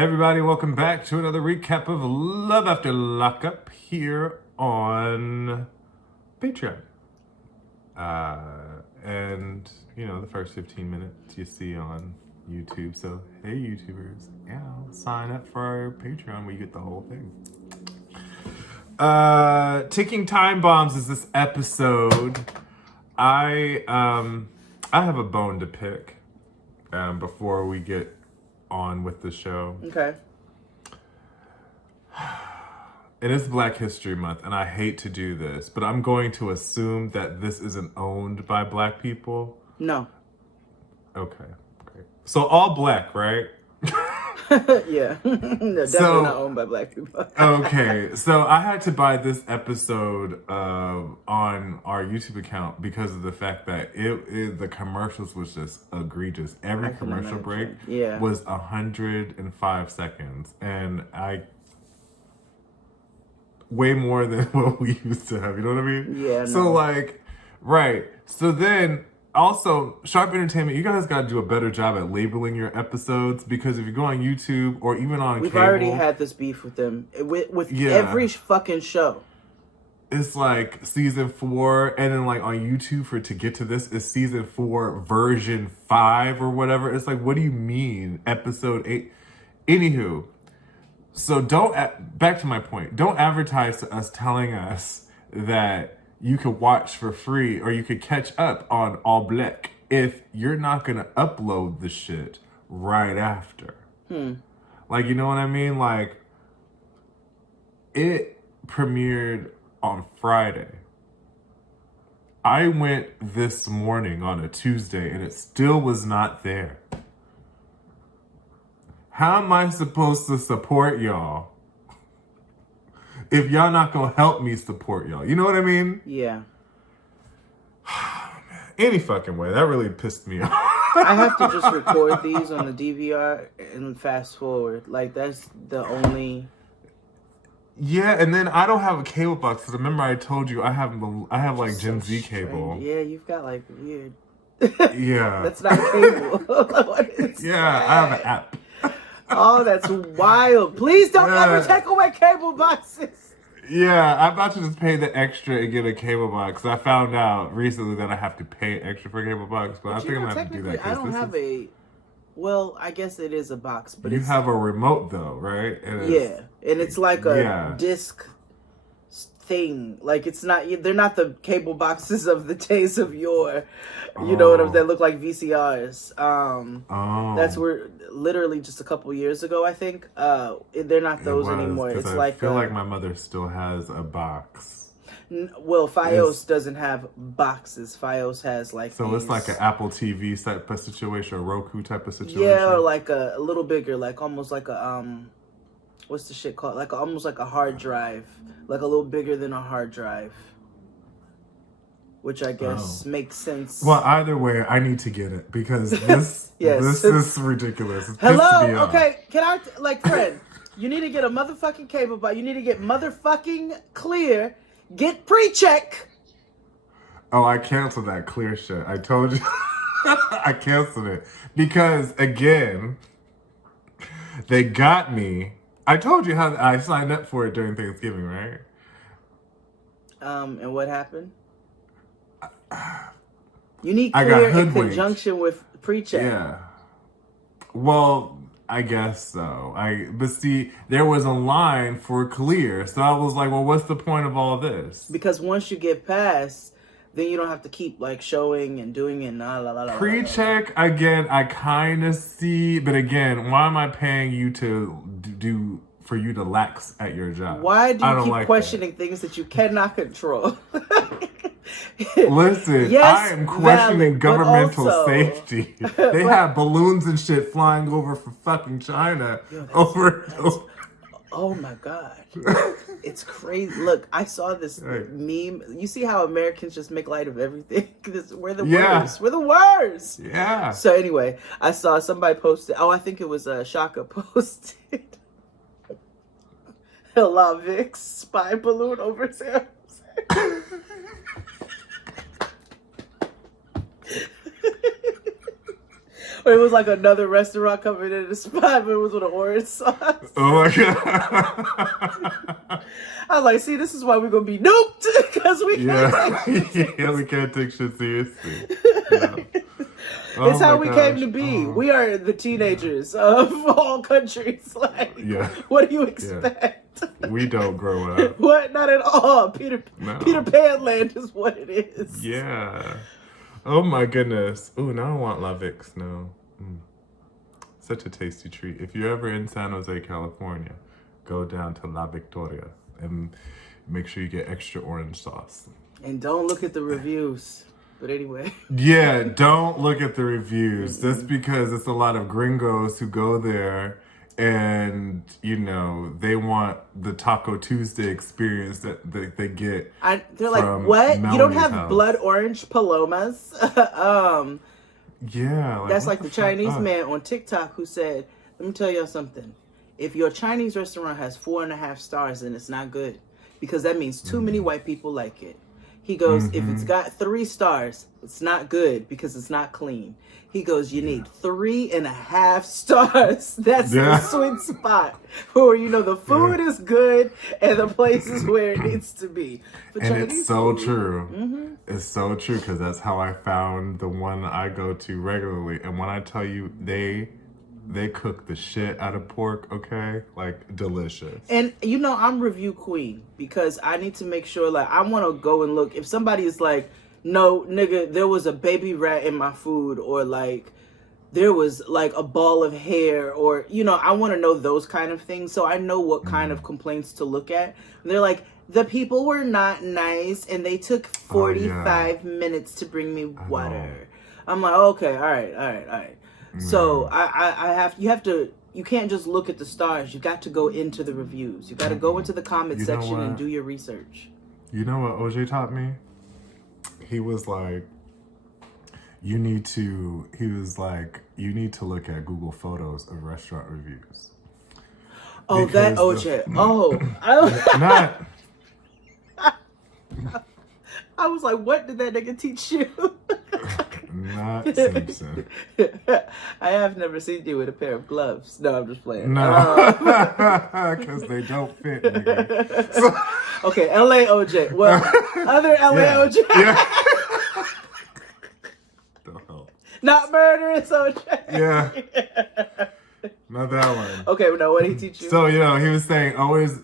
Hey everybody, welcome back to another recap of Love After Lockup here on Patreon. And, the first 15 minutes you see on YouTube. So, hey YouTubers, sign up for our Patreon where you get the whole thing. Ticking Time Bombs is this episode. I have a bone to pick before we get on with the show. Okay. It is Black History Month, and I hate to do this, but I'm going to assume that this isn't owned by Black people. No. Okay, great. So all Black, right? Yeah. No, definitely not owned by Black people. Okay, so I had to buy this episode on our YouTube account because of the fact that the commercials was just egregious. Every commercial break was 105 seconds, and way more than what we used to have. You know what I mean? Yeah. So right. So then. Also, Sharp Entertainment, you guys got to do a better job at labeling your episodes, because if you go on YouTube or even on We've cable, already had this beef with them with every fucking show. It's like season 4, and then on YouTube to get to this is season 4 version 5 or whatever. It's like, what do you mean episode 8? Anywho, so back to my point. Don't advertise to us telling us that you could watch for free or you could catch up on All Black if you're not going to upload the shit right after. You know what I mean? It premiered on Friday. I went this morning on a Tuesday and it still was not there. How am I supposed to support y'all if y'all not gonna help me support y'all? You know what I mean? Yeah. Any fucking way. That really pissed me off. I have to just record these on the DVR and fast forward. That's the only... Yeah, and then I don't have a cable box, because remember I told you I have Gen Z cable. Yeah, you've got weird... Yeah. That's not cable. What is that? I have an app. Oh, that's wild. Please don't ever take away cable boxes. Yeah, I'm about to just pay the extra and get a cable box. I found out recently that I have to pay extra for a cable box, but I think I'm going to have to do that. I don't have well, I guess it is a box, but you have a remote though, right? And it's like a disc thing. It's not, they're not the cable boxes of the days of yore. You know what, that look like VCRs. That's where literally just a couple years ago, I think. They're not those anymore. It's I feel like my mother still has a box. Well, Fios doesn't have boxes. Fios has so it's like an Apple TV type of situation, or Roku type of situation. Yeah, or a little bigger, almost like a what's the shit called? Almost like a hard drive, a little bigger than a hard drive. Which I guess makes sense. Well, either way, I need to get it, because this this is ridiculous. It's Hello, me off. Okay, can I Fred? You need to get a motherfucking cable box. You need to get motherfucking Clear. Get pre-check. Oh, I canceled that Clear shit. I told you. I canceled it because, again, they got me. I told you how I signed up for it during Thanksgiving, right? And what happened? You need Clear in conjunction with pre-check. Yeah. Well, I guess so. But see, there was a line for Clear, so I was like, well, what's the point of all this? Because once you get past, then you don't have to keep showing and doing it. Pre-check, again, I kind of see, but again, why am I paying you to for you to lax at your job? Why do you keep questioning things that you cannot control? Listen, I am questioning governmental safety. They have balloons and shit flying over from fucking China over. Oh my God. It's crazy. Look, I saw this meme. You see how Americans just make light of everything? We're the worst. We're the worst. Yeah. So anyway, I saw somebody posted. Oh, I think it was Shaka posted. La Vic's spy balloon over Sam. Or it was like another restaurant coming in the spot, but it was with an orange sauce. Oh my God. I was like, see, this is why we're going to be nuked. Because we can't take yeah, we can't take shit seriously. Yeah. It's how we came to be. We are the teenagers of all countries. Like, what do you expect? We don't grow up. What? Not at all. Peter Pan land is what it is. Yeah. Oh my goodness. Oh, now I want La Vic's now. Such a tasty treat. If you're ever in San Jose, California, go down to La Victoria and make sure you get extra orange sauce. And don't look at the reviews. But anyway. Yeah, don't look at the reviews. That's because it's a lot of gringos who go there and, you know, they want the Taco Tuesday experience that they get. They're like, what? You don't have blood orange palomas? Yeah. That's like the Chinese man on TikTok who said, let me tell y'all something. If your Chinese restaurant has 4.5 stars, then it's not good. Because that means too many white people like it. He goes, if it's got 3 stars, it's not good because it's not clean. He goes, you need 3.5 stars. That's the sweet spot where, you know, the food is good and the place is where it needs to be. And Chinese it's so food, true. It's so true because that's how I found the one I go to regularly. And when I tell you they cook the shit out of pork, okay? Like, delicious. And, you know, I'm review queen because I need to make sure, like, I want to go and look. If somebody is like, no, nigga, there was a baby rat in my food, or, like, there was, like, a ball of hair, or, you know, I want to know those kind of things so I know what kind of complaints to look at. And they're like, the people were not nice, and they took 45 minutes to bring me water. I'm like, okay, all right. So you can't just look at the stars. You got to go into the reviews. You got to go into the comment section and do your research. You know what OJ taught me? He was like, you need to look at Google Photos of restaurant reviews. Oh, because that OJ. Not. I was like, what did that nigga teach you? Not Simpson. I have never seen you with a pair of gloves. No, I'm just playing. No, because they don't fit. Nigga. So... Okay, LA OJ. Well, other LA OJ. Yeah. Not murderous OJ. Yeah. Not that one. Okay, now what did he teach you? So, you know, he was saying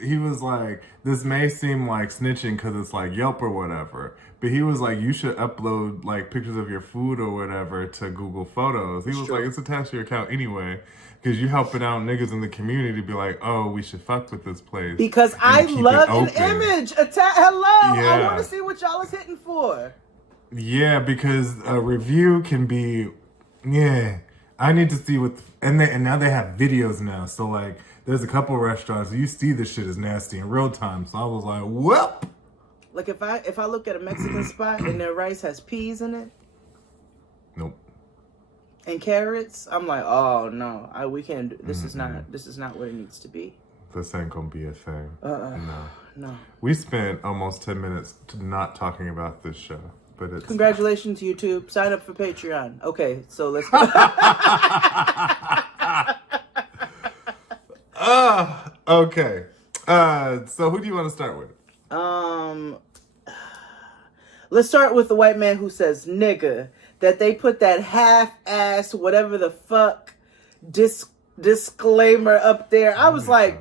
he was like, this may seem like snitching because it's like Yelp or whatever. But he was like, you should upload like pictures of your food or whatever to Google Photos. He was like, it's attached to your account anyway. Because you helping out niggas in the community to be like, oh, we should fuck with this place. Because I love an image. Hello, yeah. I want to see what y'all is hitting for. Yeah, because a review can be, I need to see what, and now they have videos now. So like, there's a couple of restaurants, you see this shit is nasty in real time. So I was like, whoop. Like if I look at a Mexican spot and their rice has peas in it. Nope. And carrots, I'm like, oh no, we can't. This is not what it needs to be. This ain't gonna be a thing. No. We spent almost 10 minutes not talking about this show, but it's congratulations, YouTube. Sign up for Patreon. Okay, so let's go. Okay. So who do you want to start with? Let's start with the white man who says nigga. That they put that half-ass, whatever the fuck, disclaimer up there. I was like,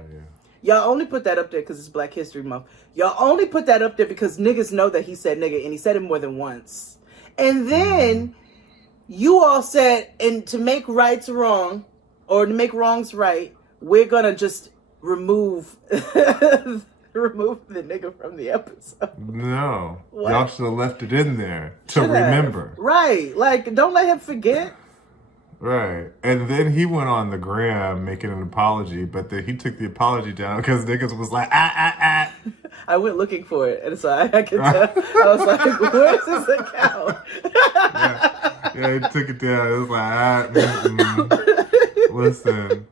y'all only put that up there because it's Black History Month. Y'all only put that up there because niggas know that he said nigga, and he said it more than once. And then you all said, and to make rights wrong, or to make wrongs right, we're gonna just remove the nigga from the episode. No. What? Y'all should have left it in there to remember. Right. Like, don't let him forget. Right. And then he went on the gram making an apology, but then he took the apology down because niggas was like, I went looking for it, and so I could tell. I was like, where's his account? Yeah, he took it down. It was like, Listen.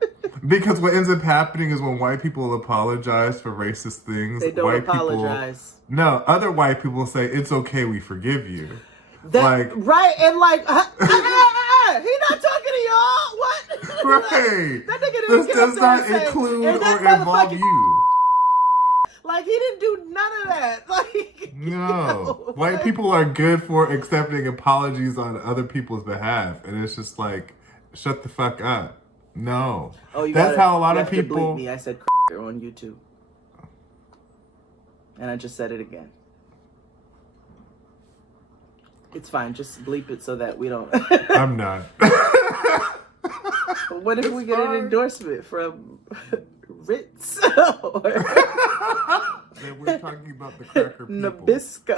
Because what ends up happening is when white people apologize for racist things, they don't apologize. Other white people say, it's okay, we forgive you. Right, and like, Yeah, he not talking to y'all. What? Right. That nigga didn't This does not include or involve you. Like, he didn't do none of that. Like, no. White people are good for accepting apologies on other people's behalf. And it's just like, shut the fuck up. No. Oh, that's how a lot of people... people... bleep me. I said on YouTube. And I just said it again. It's fine. Just bleep it so that we don't... I'm not. What if we get an endorsement from Ritz? Or... Then we're talking about the cracker people. Nabisco.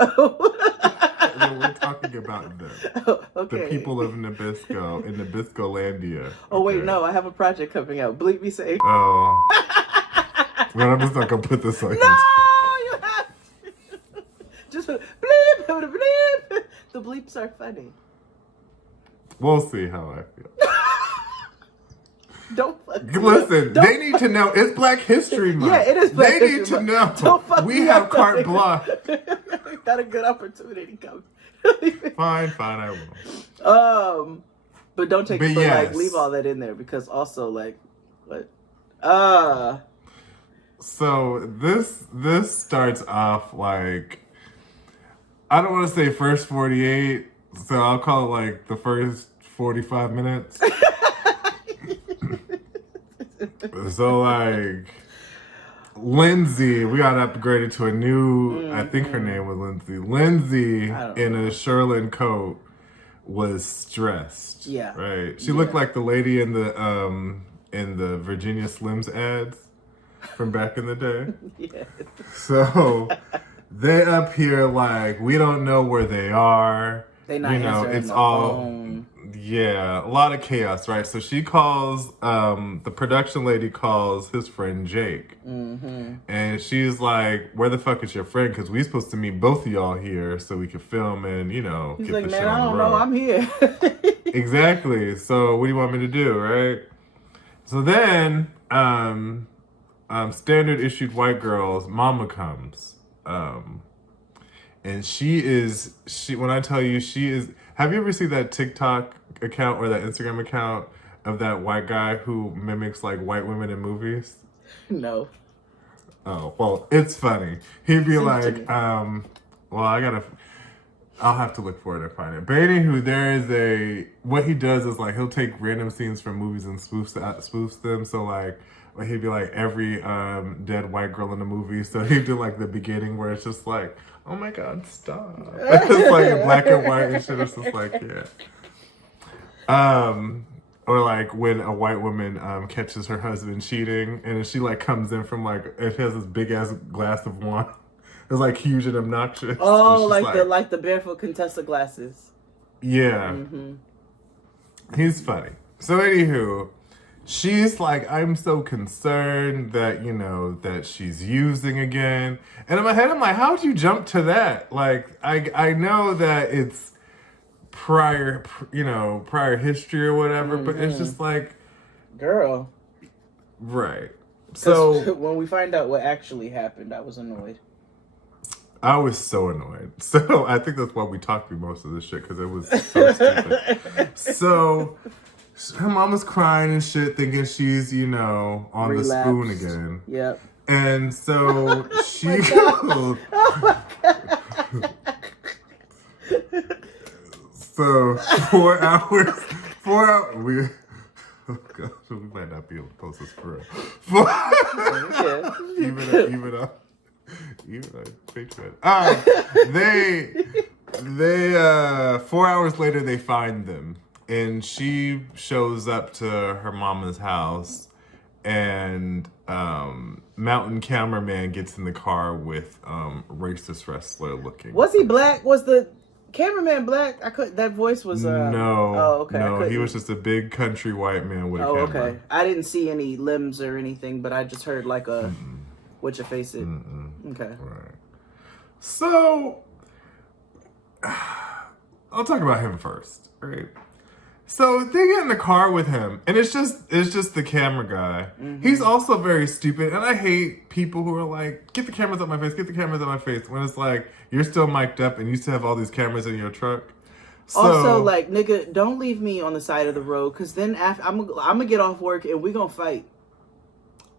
Then we're talking about them. Oh, okay. The people of Nabisco, in Nabiscolandia. Oh, wait, no. I have a project coming out. Bleep me say. Oh. Well, I'm just not going to put this on No, you have to. Just bleep, bleep. The bleeps are funny. We'll see how I feel. Don't listen. They need to know it's Black History Month. Yeah, it is Black History Month. They need to know. We have carte blanche. Got a good opportunity coming. Fine, I will. But don't take. But yes. Like, leave all that in there because also like, what? So this starts off like, I don't want to say first 48, so I'll call it like the first 45 minutes. So like Lindsay, we got upgraded to a new, I think her name was Lindsay. Lindsay in a Sherlin coat was stressed. Yeah. Right. She looked like the lady in the Virginia Slims ads from back in the day. Yeah. So they up here like, we don't know where they are. They not answering the phone. Yeah, a lot of chaos, right? So she calls, the production lady calls his friend Jake. Mm-hmm. And she's like, where the fuck is your friend? Because we supposed to meet both of y'all here so we can film and, He's get like, the show on the road. I don't know, I'm here. Exactly. So what do you want me to do, right? So then, standard issued white girls, mama comes. And when I tell you she is, have you ever seen that TikTok account or that Instagram account of that white guy who mimics like white women in movies? No. Oh, well, it's funny. He'd be like, well, I'll have to look for it and find it. But anywho, what he does is like, he'll take random scenes from movies and spoofs them. So like, he'd be like every dead white girl in the movie. So he'd do like the beginning where it's just like, oh my God, stop. It's like black and white and shit. It's just like, yeah. Or like when a white woman catches her husband cheating and she like comes in from like, it has this big ass glass of wine. It's like huge and obnoxious. Oh, like the barefoot Contessa glasses. Yeah. Mm-hmm. He's funny. So anywho, she's like, I'm so concerned that, that she's using again. And in my head, I'm like, how'd you jump to that? Like, I know that it's prior history or whatever, but it's just like... Girl. Right. So... when we find out what actually happened, I was annoyed. I was so annoyed. So I think that's why we talked through most of this shit, because it was so stupid. So... her mom was crying and shit, thinking she's, on the spoon again. Yep. And so she goes. So 4 hours. Oh gosh, we might not be able to post this for real. Even on Patreon. They 4 hours later they find them. And she shows up to her mama's house, and Mountain Cameraman gets in the car with racist wrestler looking. Was he black? Was the cameraman black? That voice was no. Oh, okay. No, he was just a big country white man with a camera. Oh, okay. I didn't see any limbs or anything, but I just heard like a what you face it. Okay. Right. So I'll talk about him first, right? So they get in the car with him, and it's just the camera guy. Mm-hmm. He's also very stupid, and I hate people who are like, get the cameras up my face, get the cameras up my face, when it's like, you're still mic'd up and you still have all these cameras in your truck. Also, like, nigga, don't leave me on the side of the road, because then after I'm gonna get off work and we gonna fight.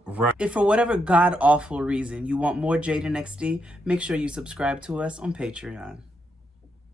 Right. If for whatever god awful reason you want more Jade and XD, make sure you subscribe to us on Patreon.